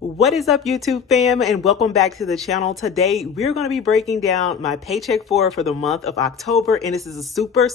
What is up, YouTube fam, and welcome back to the channel. Today we're going to be breaking down my paycheck for the month of October, and this is a super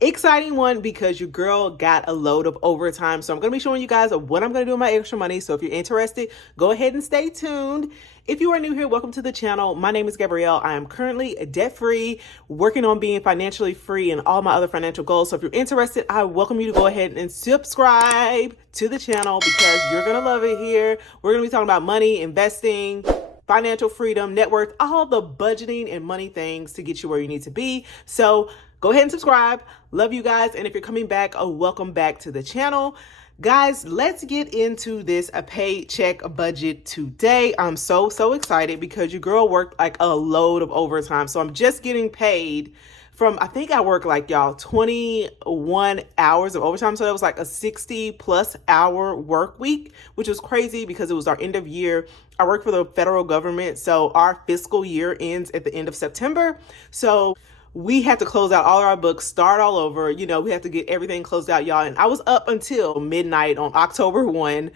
exciting one because your girl got a load of overtime. So I'm going to be showing you guys what I'm going to do with my extra money. So if you're interested, go ahead and stay tuned. If you are new here, welcome to the channel. My name is Gabrielle. I am currently debt-free, working on being financially free and all my other financial goals. So if you're interested, I welcome you to go ahead and subscribe to the channel because you're going to love it here. We're going to be talking about money, investing, financial freedom, net worth, all the budgeting and money things to get you where you need to be. So go ahead and subscribe. Love you guys. And if you're coming back, welcome back to the channel. Guys, let's get into this paycheck budget today. I'm so excited because your girl worked like a load of overtime. So I'm just getting paid from, I think I worked like, y'all, 21 hours of overtime. So that was like a 60+ hour work week, which was crazy because it was our end of year. I work for the federal government. So our fiscal year ends at the end of September. So we had to close out all our books, start all over. You know, we have to get everything closed out, y'all. And I was up until midnight on October 1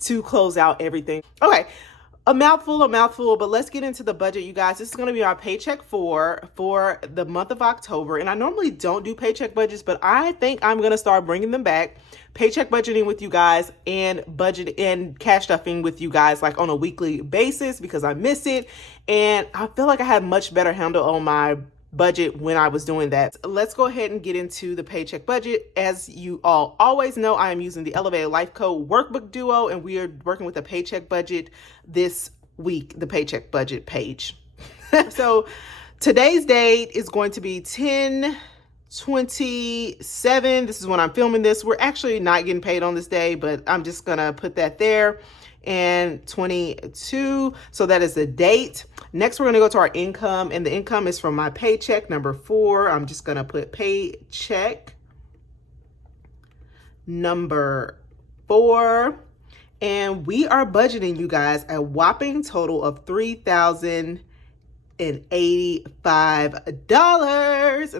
to close out everything. Okay, a mouthful, but let's get into the budget, you guys. This is going to be our paycheck for the month of October. And I normally don't do paycheck budgets, but I think I'm going to start bringing them back. Paycheck budgeting with you guys and budget and cash stuffing with you guys like on a weekly basis because I miss it. And I feel like I had much better handle on my budget when I was doing that. Let's go ahead and get into the paycheck budget. As you all always know, I am using the Elevated Life Code Workbook Duo, and we are working with the paycheck budget this week, the paycheck budget page. So today's date is going to be 10/27. This is when I'm filming this. We're actually not getting paid on this day, but I'm just gonna put that there. And 22, so that is the date. Next, we're gonna go to our income, and the income is from my paycheck number 4. I'm just gonna put paycheck number 4. And we are budgeting, you guys, a whopping total of $3,085. And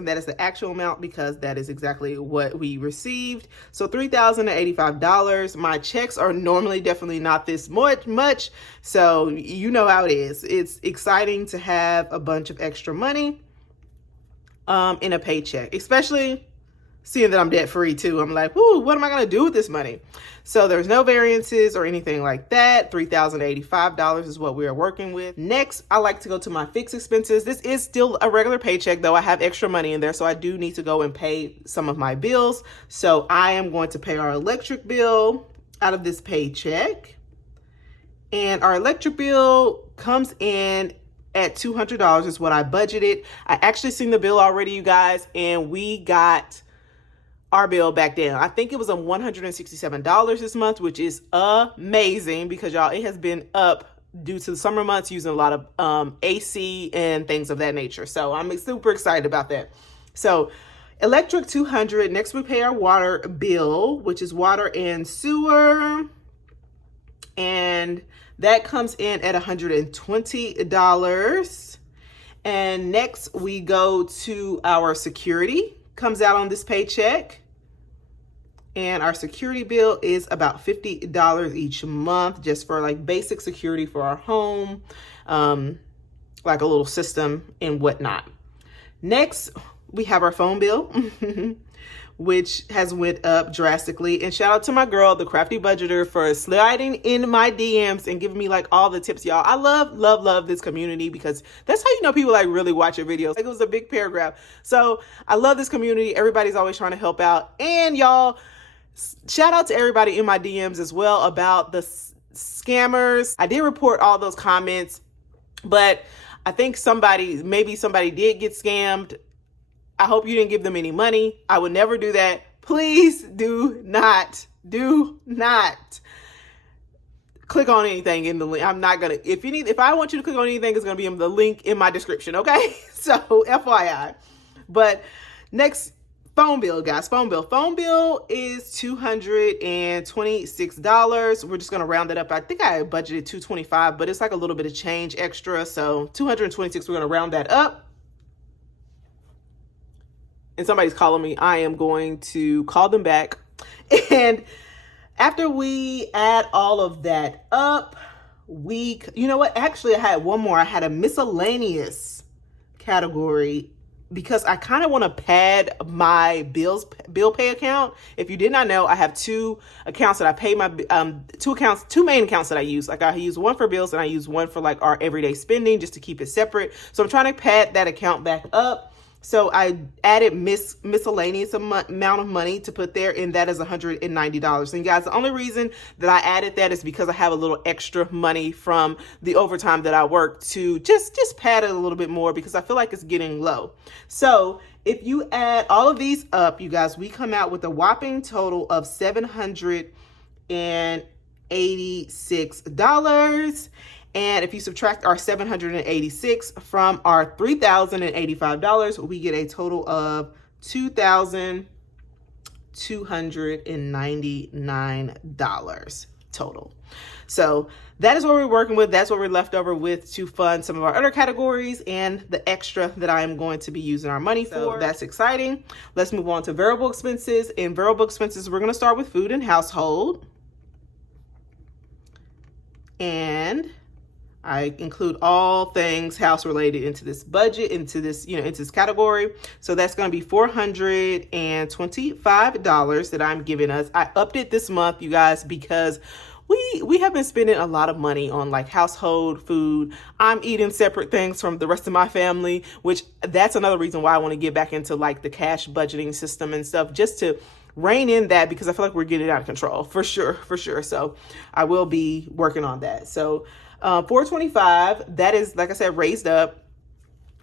that is the actual amount because that is exactly what we received. So $3,085. My checks are normally definitely not this much. So you know how it is. It's exciting to have a bunch of extra money in a paycheck, especially seeing that I'm debt free too. I'm like, whoo, what am I going to do with this money? So there's no variances or anything like that. $3,085 is what we are working with. Next, I like to go to my fixed expenses. This is still a regular paycheck, though I have extra money in there. So I do need to go and pay some of my bills. So I am going to pay our electric bill out of this paycheck. And our electric bill comes in at $200 is what I budgeted. I actually seen the bill already, you guys, and we got our bill back down. I think it was $167 this month, which is amazing because y'all, it has been up due to the summer months using a lot of AC and things of that nature. So I'm super excited about that. So electric $200. Next, we pay our water bill, which is water and sewer. And that comes in at $120. And next we go to our security. Comes out on this paycheck, and our security bill is about $50 each month just for like basic security for our home, like a little system and whatnot. Next, we have our phone bill, which has went up drastically. And shout out to my girl, the Crafty Budgeter, for sliding in my DMs and giving me like all the tips, y'all. I love this community because that's how you know people like really watch your videos. Like, it was a big paragraph. So I love this community. Everybody's always trying to help out. And y'all, shout out to everybody in my DMs as well about the scammers. I did report all those comments, but I think maybe somebody did get scammed. I hope you didn't give them any money. I would never do that. Please do not click on anything in the link. I'm not gonna, if I want you to click on anything, it's gonna be in the link in my description, okay? So FYI. But next, phone bill, guys, phone bill. Phone bill is $226. We're just gonna round it up. I think I budgeted $225, but it's like a little bit of change extra. So $226, we're gonna round that up. And somebody's calling me. I am going to call them back. And After we add all of that up, you know what? Actually, I had one more. I had a miscellaneous category because I kind of want to pad my bill pay account. If you did not know, I have two accounts that I pay my two main accounts that I use. Like I use one for bills and I use one for like our everyday spending just to keep it separate. So I'm trying to pad that account back up. So I added miscellaneous amount of money to put there, and that is $190. And guys, the only reason that I added that is because I have a little extra money from the overtime that I work to just pad it a little bit more because I feel like it's getting low. So if you add all of these up, you guys, we come out with a whopping total of $786. And if you subtract our $786 from our $3,085, we get a total of $2,299 total. So that is what we're working with. That's what we're left over with to fund some of our other categories and the extra that I am going to be using our money for. So that's exciting. Let's move on to variable expenses. In variable expenses, we're going to start with food and household. And I include all things house related into this budget, into this category. So that's going to be $425 that I'm giving us. I upped it this month, you guys, because we have been spending a lot of money on like household food. I'm eating separate things from the rest of my family, which that's another reason why I want to get back into like the cash budgeting system and stuff, just to rein in that, because I feel like we're getting out of control for sure. So I will be working on that. So $425, that is, like I said, raised up.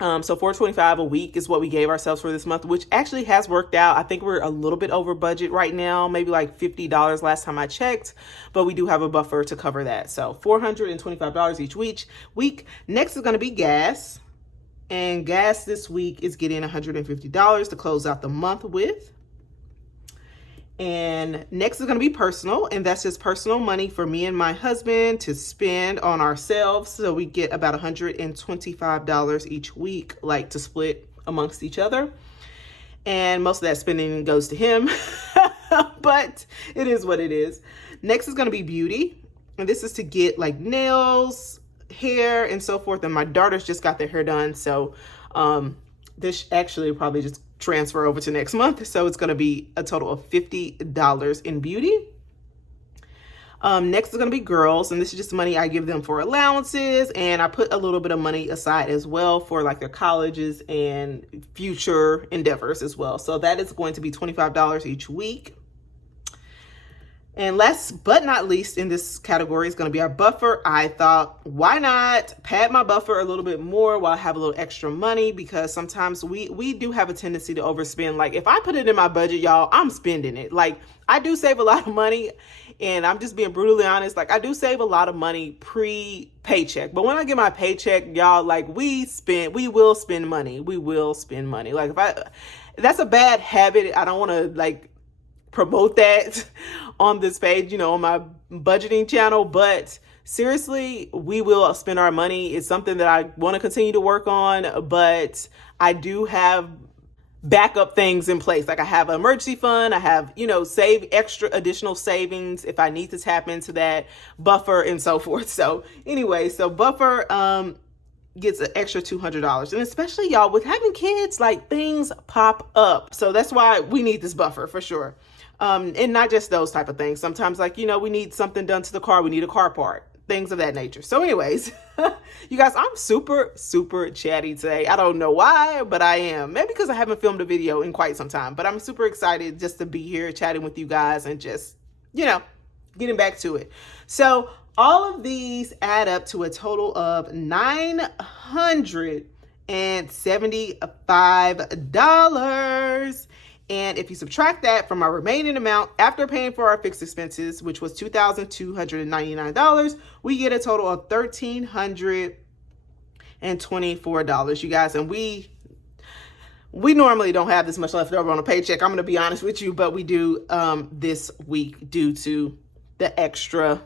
So $425 a week is what we gave ourselves for this month, which actually has worked out. I think we're a little bit over budget right now, maybe like $50 last time I checked, but we do have a buffer to cover that. So $425 each week. Next is going to be gas, and gas this week is getting $150 to close out the month with. And next is going to be personal, and that's just personal money for me and my husband to spend on ourselves. So we get about $125 each week, like to split amongst each other. And most of that spending goes to him, but it is what it is. Next is going to be beauty, and this is to get like nails, hair, and so forth. And my daughters just got their hair done, so this actually probably just transfer over to next month. So it's going to be a total of $50 in beauty. Next is going to be girls, and this is just money I give them for allowances, and I put a little bit of money aside as well for like their colleges and future endeavors as well. So that is going to be $25 each week. And last but not least in this category is going to be our buffer. I thought, why not pad my buffer a little bit more while I have a little extra money, because sometimes we do have a tendency to overspend. Like if I put it in my budget, y'all, I'm spending it. Like I do save a lot of money, and I'm just being brutally honest. Like I do save a lot of money pre-paycheck, but when I get my paycheck, y'all, like we will spend money. We will spend money. Like that's a bad habit. I don't want to like promote that on this page, on my budgeting channel, but seriously, we will spend our money. It's something that I want to continue to work on, but I do have backup things in place. Like I have an emergency fund, I have, save extra additional savings if I need to tap into that buffer and so forth. So anyway, so buffer gets an extra $200. And especially y'all with having kids, like things pop up. So that's why we need this buffer for sure. And not just those type of things. Sometimes like, we need something done to the car. We need a car part, things of that nature. So anyways, you guys, I'm super, super chatty today. I don't know why, but I am. Maybe because I haven't filmed a video in quite some time, but I'm super excited just to be here chatting with you guys and just, getting back to it. So all of these add up to a total of $975. And if you subtract that from our remaining amount after paying for our fixed expenses, which was $2,299, we get a total of $1,324, you guys. And we normally don't have this much left over on a paycheck, I'm going to be honest with you, but we do this week due to the extra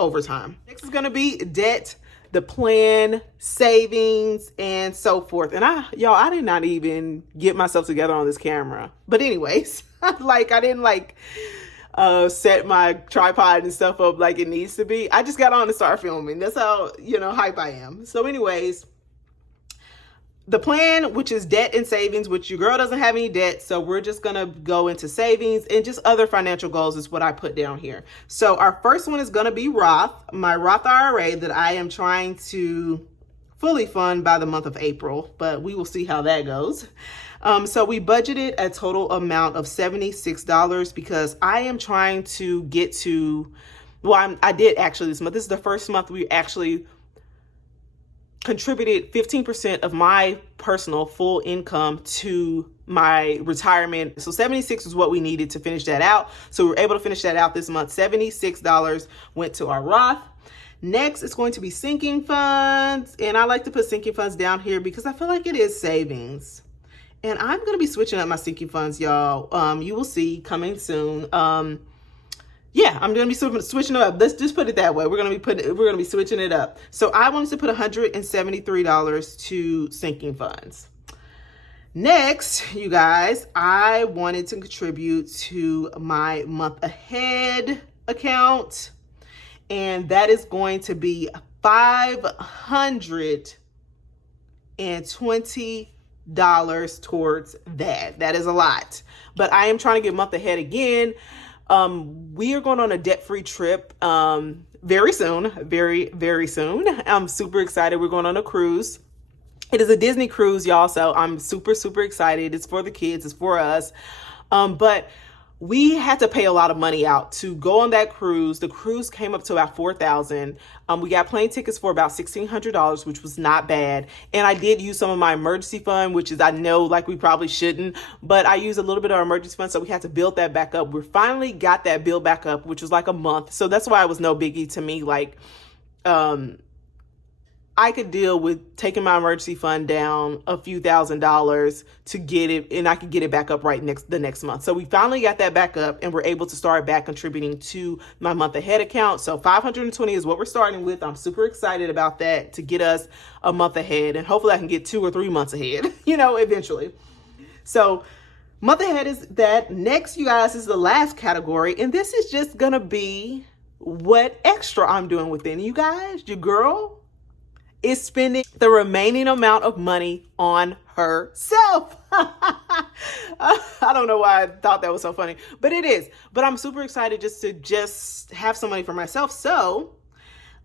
overtime. Next is going to be debt, the plan, savings, and so forth. And I did not even get myself together on this camera. But anyways, I didn't set my tripod and stuff up like it needs to be. I just got on to start filming. That's how, hype I am. So anyways, the plan, which is debt and savings, which your girl doesn't have any debt, so we're just gonna go into savings and just other financial goals is what I put down here. So our first one is gonna be Roth, my Roth IRA that I am trying to fully fund by the month of April, but we will see how that goes. So we budgeted a total amount of $76 because I am trying to get to, I did actually this month. This is the first month we actually contributed 15% of my personal full income to my retirement. So 76 is what we needed to finish that out. So we were able to finish that out this month. $76 went to our Roth. Next, it's going to be sinking funds. And I like to put sinking funds down here because I feel like it is savings. And I'm going to be switching up my sinking funds, y'all. You will see coming soon. Yeah, I'm going to be switching it up. Let's just put it that way. We're going to be switching it up. So I wanted to put $173 to sinking funds. Next, you guys, I wanted to contribute to my month ahead account, and that is going to be $520 towards that. That is a lot, but I am trying to get month ahead again. We are going on a debt-free trip very soon, very, very soon. I'm super excited. We're going on a cruise. It is a Disney cruise, y'all, so I'm super, super excited. It's for the kids. It's for us. But we had to pay a lot of money out to go on that cruise. The cruise came up to about $4,000. We got plane tickets for about $1,600, which was not bad. And I did use some of my emergency fund, which is, I know, like we probably shouldn't, but I used a little bit of our emergency fund, so we had to build that back up. We finally got that build back up, which was like a month. So that's why it was no biggie to me. Like, I could deal with taking my emergency fund down a few $1,000s to get it, and I could get it back up the next month. So we finally got that back up, and we're able to start back contributing to my month ahead account. So 520 is what we're starting with. I'm super excited about that to get us a month ahead, and hopefully I can get 2 or 3 months ahead, eventually. So month ahead is that. Next, you guys, is the last category, and this is just gonna be what extra I'm doing within. You guys, your girl is spending the remaining amount of money on herself. I don't know why I thought that was so funny, but it is. But I'm super excited just to have some money for myself. So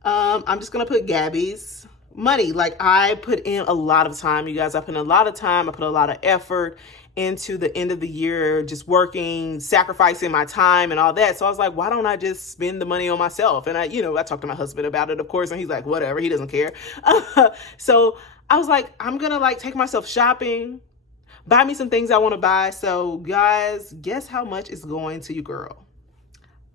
I'm just gonna put Gabby's money. Like, I put in a lot of time, you guys. I put in a lot of time. I put a lot of effort into the end of the year, just working, sacrificing my time and all that. So I was like, why don't I just spend the money on myself? And I talked to my husband about it, of course, and he's like, whatever, he doesn't care. So I was like, I'm gonna take myself shopping, buy me some things I want to buy. So guys, guess how much is going to your girl?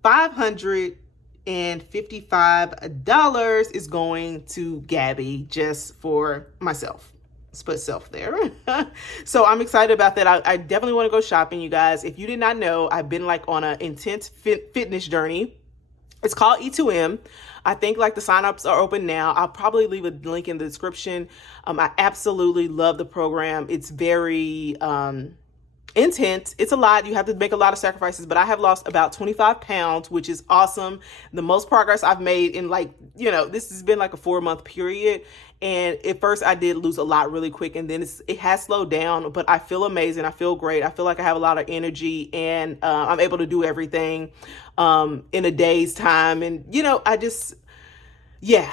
$555 is going to Gabby just for myself. Let's put self there. So I'm excited about that. I definitely want to go shopping, you guys. If you did not know, I've been on an intense fitness journey. It's called E2M. I think the signups are open now. I'll probably leave a link in the description. I absolutely love the program. It's very intense. It's a lot. You have to make a lot of sacrifices, but I have lost about 25 pounds, which is awesome. The most progress I've made in this has been a 4-month period. And at first I did lose a lot really quick, and then it has slowed down, but I feel amazing. I feel great. I feel like I have a lot of energy, and I'm able to do everything in a day's time. And,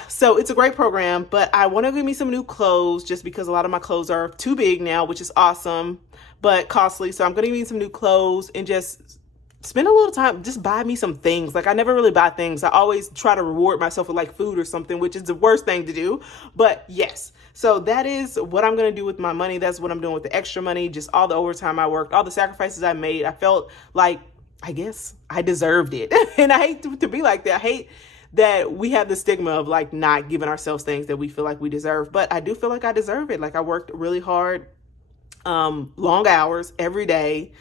so it's a great program, but I want to get me some new clothes just because a lot of my clothes are too big now, which is awesome, but costly. So I'm going to get some new clothes and just spend a little time, just buy me some things. I never really buy things. I always try to reward myself with food or something, which is the worst thing to do. But yes, so that is what I'm going to do with my money. That's what I'm doing with the extra money, just all the overtime I worked, all the sacrifices I made. I felt like, I guess I deserved it. And I hate to be like that. I hate that we have the stigma of not giving ourselves things that we feel like we deserve. But I do feel like I deserve it. I worked really hard, long hours every day.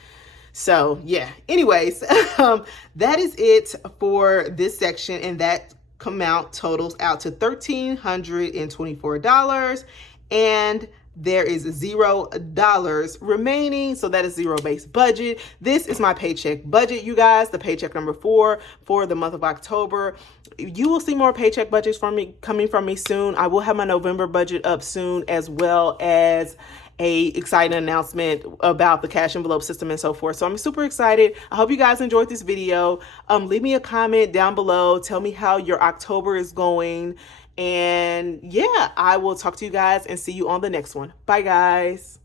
So yeah, anyways, that is it for this section, and that amount totals out to $1,324. And there is $0 remaining, so that is zero-based budget. This is my paycheck budget, you guys, the paycheck number 4 for the month of October. You will see more paycheck budgets from me coming from me soon. I will have my November budget up soon, as well as a exciting announcement about the cash envelope system and so forth. So I'm super excited. I hope you guys enjoyed this video. Leave me a comment down below. Tell me how your October is going. And yeah, I will talk to you guys and see you on the next one. Bye, guys.